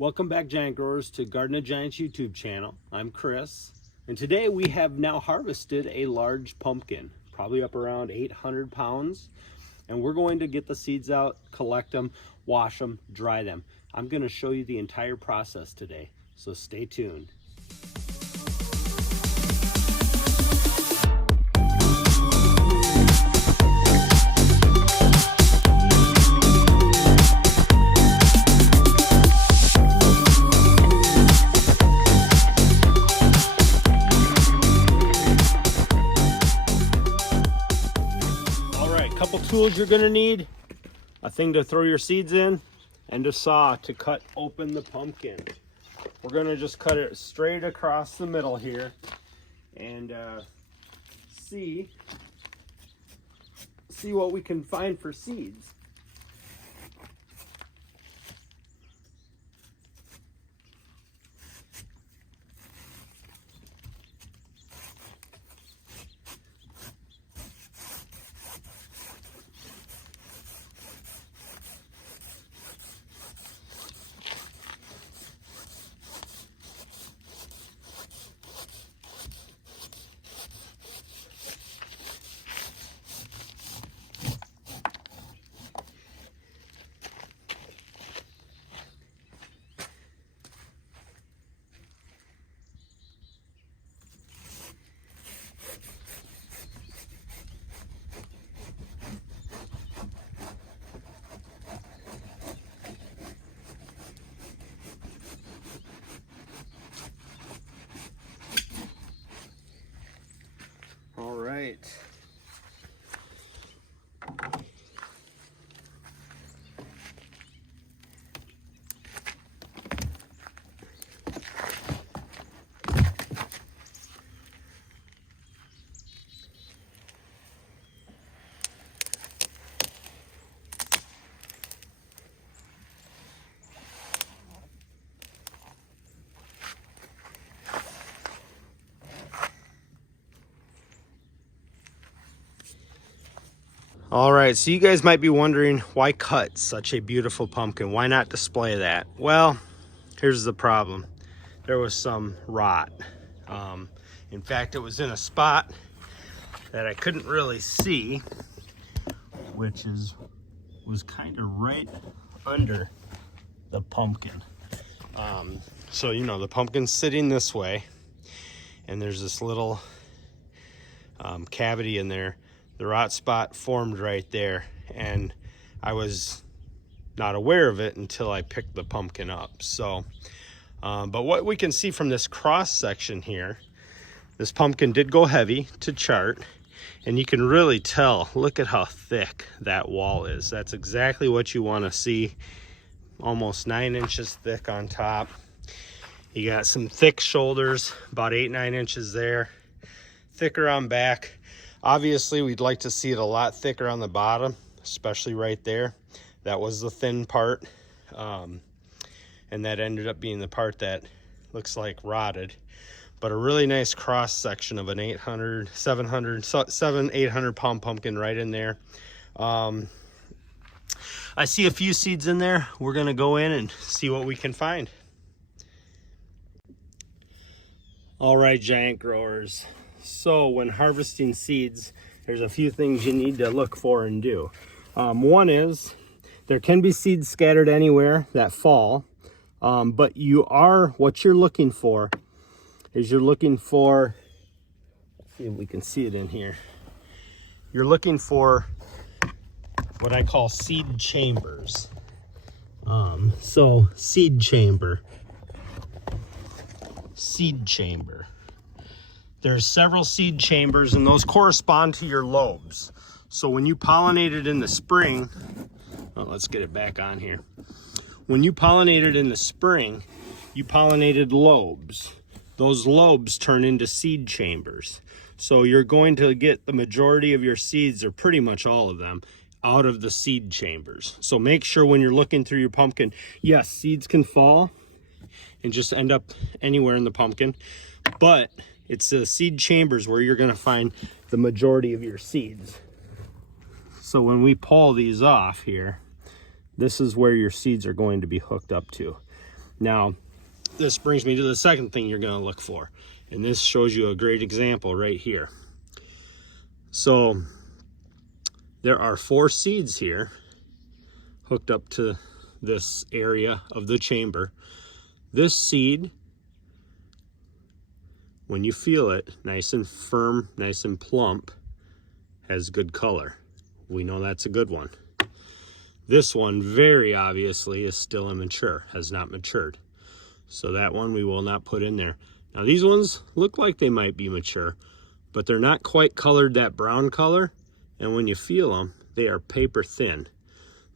Welcome back, giant growers, to Garden of Giants YouTube channel. I'm Chris, and today we have now harvested a large pumpkin, probably up around 800 pounds, and we're going to get the seeds out, collect them, wash them, dry them. I'm going to show you the entire process today, so stay tuned. Couple tools you're going to need: a thing to throw your seeds in and a saw to cut open the pumpkin. We're going to just cut it straight across the middle here and see what we can find for seeds. All right. All right, so you guys might be wondering, why cut such a beautiful pumpkin? Why not display that? Well, here's the problem. There was some rot. In fact, it was in a spot that I couldn't really see, which was kind of right under the pumpkin. So, you know, the pumpkin's sitting this way, and there's this little cavity in there. The rot spot formed right there, and I was not aware of it until I picked the pumpkin up. So, but what we can see from this cross section here, this pumpkin did go heavy to chart, and you can really tell, look at how thick that wall is. That's exactly what you want to see. Almost 9 inches thick on top. You got some thick shoulders, about 8-9 inches there, thicker on back. Obviously, we'd like to see it a lot thicker on the bottom, especially right there. That was the thin part, and that ended up being the part that looks like rotted. But a really nice cross section of an 800 pound pumpkin right in there. I see a few seeds in there. We're gonna go in and see what we can find. All right, giant growers. So when harvesting seeds, there's a few things you need to look for and do. One is, there can be seeds scattered anywhere that fall, but what you're looking for is let's see if we can see it in here. You're looking for what I call seed chambers. So seed chamber. There's several seed chambers, and those correspond to your lobes. So when you pollinated in the spring, let's get it back on here. When you pollinated in the spring, you pollinated lobes. Those lobes turn into seed chambers. So you're going to get the majority of your seeds, or pretty much all of them, out of the seed chambers. So make sure when you're looking through your pumpkin, yes, seeds can fall and just end up anywhere in the pumpkin, but it's the seed chambers where you're going to find the majority of your seeds. So when we pull these off here, this is where your seeds are going to be hooked up to. Now, this brings me to the second thing you're going to look for. And this shows you a great example right here. So there are 4 seeds here hooked up to this area of the chamber. This seed, when you feel it, nice and firm, nice and plump, has good color. We know that's a good one. This one very obviously is still immature, has not matured. So that one we will not put in there. Now these ones look like they might be mature, but they're not quite colored that brown color. And when you feel them, they are paper thin.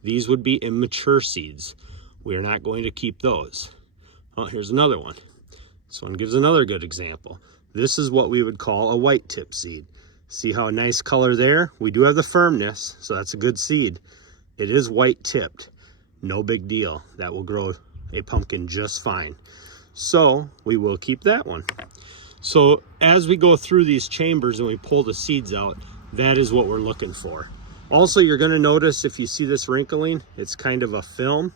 These would be immature seeds. We are not going to keep those. Oh, here's another one. This one gives another good example. This is what we would call a white tip seed. See how nice color there? We do have the firmness, so that's a good seed. It is white tipped. No big deal. That will grow a pumpkin just fine. So we will keep that one. So as we go through these chambers and we pull the seeds out, that is what we're looking for. Also, you're going to notice if you see this wrinkling, it's kind of a film.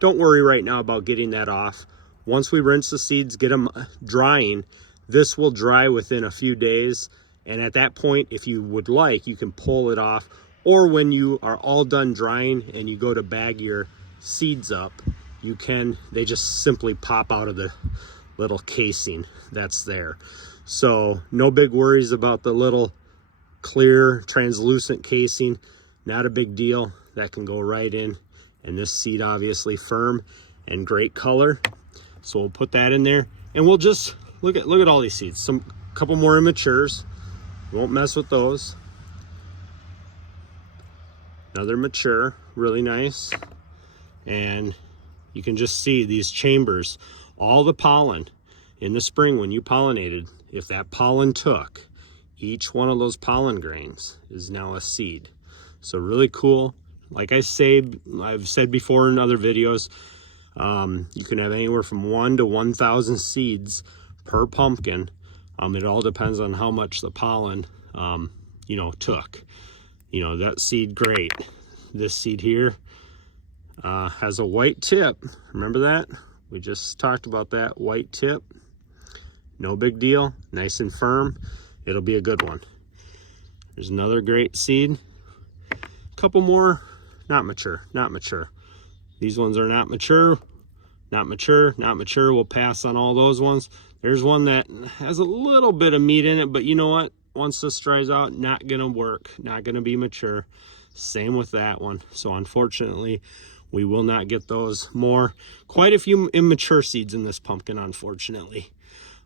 Don't worry right now about getting that off. Once we rinse the seeds, get them drying, this will dry within a few days. And at that point, if you would like, you can pull it off. Or when you are all done drying and you go to bag your seeds up, you can, they just simply pop out of the little casing that's there. So no big worries about the little clear translucent casing. Not a big deal. That can go right in. And this seed obviously firm and great color. So we'll put that in there, and we'll just look at all these seeds. Some couple more immatures. Won't mess with those. Another mature, really nice. And you can just see these chambers, all the pollen in the spring when you pollinated, if that pollen took, each one of those pollen grains is now a seed. So really cool. Like I've said before in other videos, you can have anywhere from 1 to 1,000 seeds per pumpkin. It all depends on how much the pollen, took. That seed, great. This seed here has a white tip. Remember that? We just talked about that white tip. No big deal. Nice and firm. It'll be a good one. There's another great seed. A couple more. Not mature. These ones are not mature. We'll pass on all those ones. There's one that has a little bit of meat in it, but you know what? Once this dries out, not gonna work, not gonna be mature. Same with that one. So unfortunately, we will not get those more. Quite a few immature seeds in this pumpkin, unfortunately.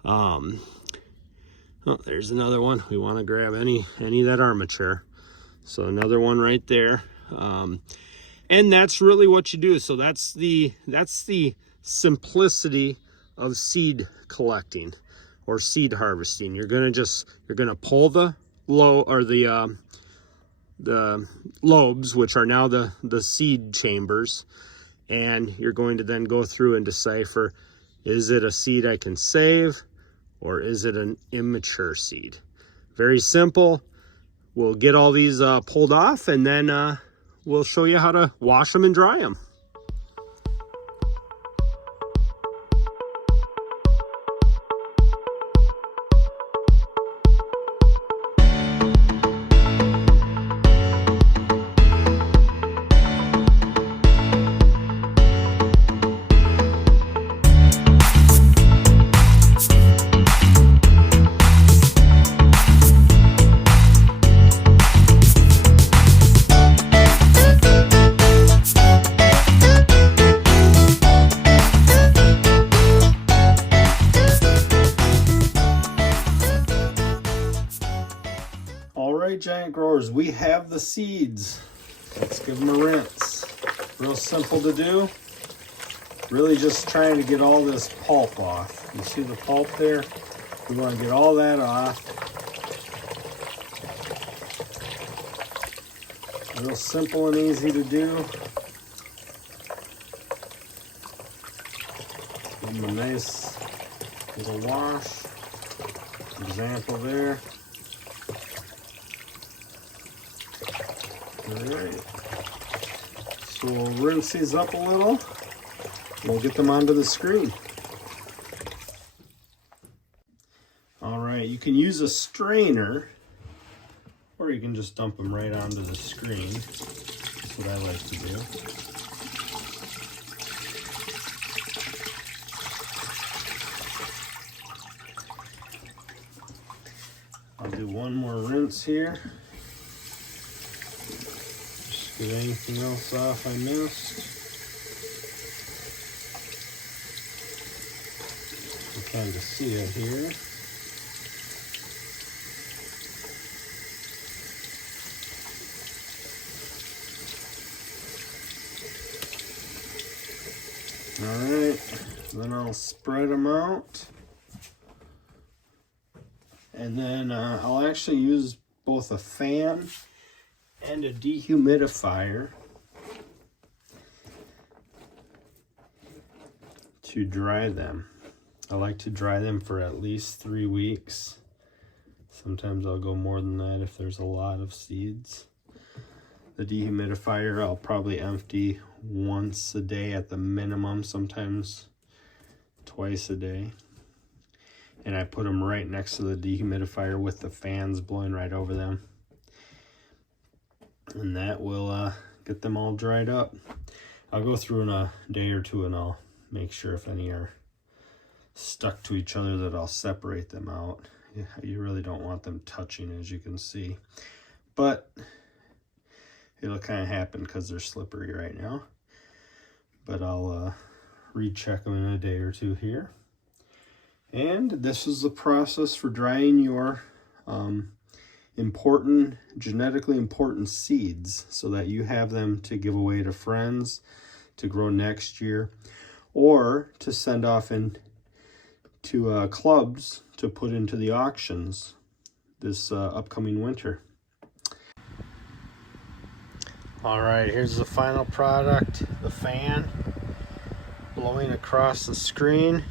Oh, there's another one. We want to grab any that are mature. So another one right there. And that's really what you do. So that's the simplicity of seed collecting or seed harvesting. You're gonna pull the lobes, which are now the seed chambers, and you're going to then go through and decipher, is it a seed I can save or is it an immature seed? Very simple. We'll get all these pulled off, and then we'll show you how to wash them and dry them. Giant growers, we have the seeds. Let's give them a rinse. Real simple to do. Really just trying to get all this pulp off. You see the pulp there? We want to get all that off. Real simple and easy to do. Give them a nice little wash. Example there. Alright, so we'll rinse these up a little. we'll get them onto the screen. All right, you can use a strainer, or you can just dump them right onto the screen. That's what I like to do. I'll do one more rinse here. Just get anything else off I missed. You can kind of see it here. Alright, then I'll spread them out. And then I'll actually use both a fan and a dehumidifier to dry them. I like to dry them for at least 3 weeks. Sometimes I'll go more than that if there's a lot of seeds. The dehumidifier I'll probably empty once a day at the minimum, sometimes twice a day. And I put them right next to the dehumidifier with the fans blowing right over them. And that will get them all dried up. I'll go through in a day or two and I'll make sure if any are stuck to each other that I'll separate them out. You really don't want them touching, as you can see. But it'll kind of happen because they're slippery right now. But I'll recheck them in a day or two here. And this is the process for drying your genetically important seeds so that you have them to give away to friends to grow next year, or to send off into clubs to put into the auctions this upcoming winter. All right, here's the final product, the fan blowing across the screen,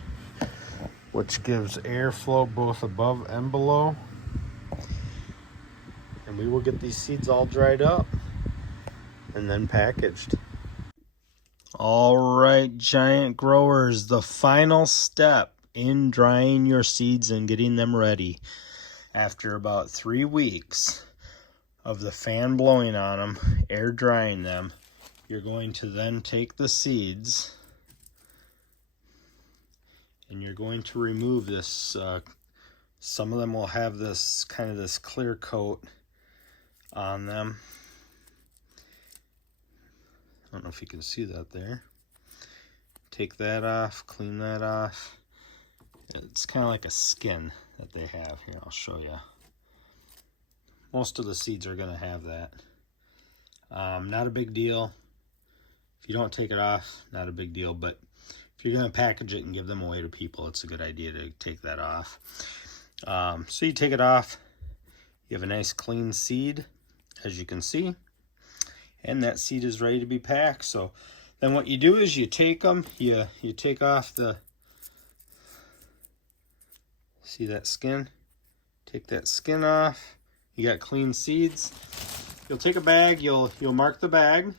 which gives airflow both above and below. And we will get these seeds all dried up and then packaged. All right, giant growers, the final step in drying your seeds and getting them ready. After about 3 weeks of the fan blowing on them, air drying them, you're going to then take the seeds and you're going to remove this. Some of them will have this kind of this clear coat on them. I don't know if you can see that there. Take that off, clean that off. It's kind of like a skin that they have. Here, I'll show you. Most of the seeds are going to have that. Not a big deal. If you don't take it off, not a big deal. But if you're going to package it and give them away to people, it's a good idea to take that off. So you take it off. You have a nice clean seed, as you can see. And that seed is ready to be packed. So then what you do is you take them, you take off the, see that skin? Take that skin off. You got clean seeds. You'll take a bag, you'll mark the bag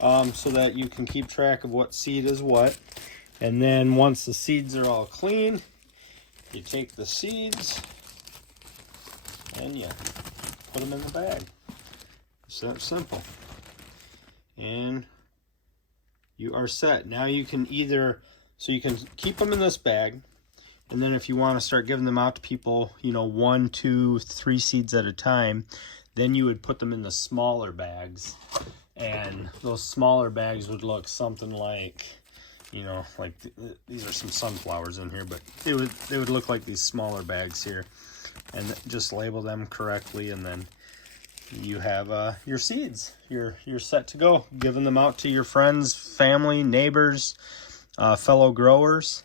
so that you can keep track of what seed is what. And then once the seeds are all clean, you take the seeds and you put them in the bag. It's that simple. And you are set. Now you can either, so you can keep them in this bag, and then if you want to start giving them out to people, 1, 2, 3 seeds at a time, then you would put them in the smaller bags. And those smaller bags would look something like, like these are some sunflowers in here, but they would look like these smaller bags here. And just label them correctly, and then you have your seeds. You're set to go, giving them out to your friends, family, neighbors, fellow growers.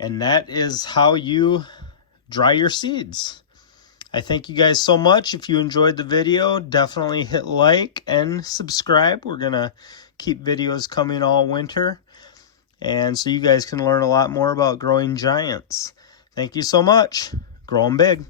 And that is how you dry your seeds. I thank you guys so much. If you enjoyed the video, definitely hit like and subscribe. We're gonna keep videos coming all winter, and so you guys can learn a lot more about growing giants. Thank you so much. Grow 'em big.